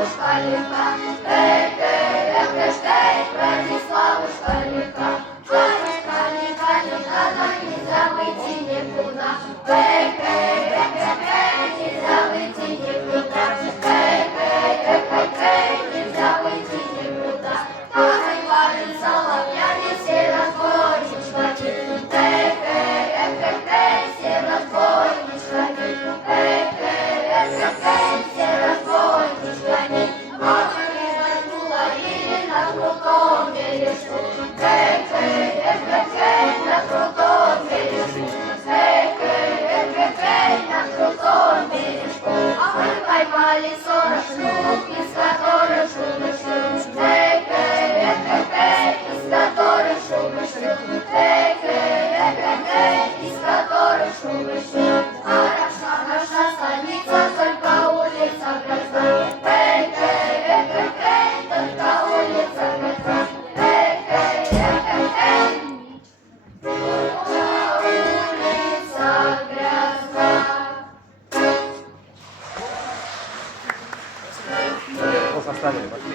Братиславушка легка, эй, эй, эх, эх, эй, Братиславушка легка. Батюшка никогда нельзя выйти никуда, эй, эй, эх, эх, эй, нельзя выйти никуда, эй, эй, эх, эх, эй, нельзя выйти никуда. Пахали соловьями все разбойничками, эй, эй, эх, эх, эй, все разбойничками, эй, эй, эх, эх, эй, все разбойничками. Вот рыбку ловили на крутом бережку, эй, эй, эх, эх, эй, на крутом бережку, эй, эй, эх, эх, эй, на крутом бережку. А мы поймали 40 штук, из которых шубы шлют, эй, эй, эх, эх, эй, из которых шубы шлют, эй, эй, эх, эх, эй, из которых шубы шлют. Хороша наша станица, только улица грязна, эй, эй, эх, эх, эй, только улица грязна, эй, эй, эх, эх, эй, улица грязна. По составе пошли.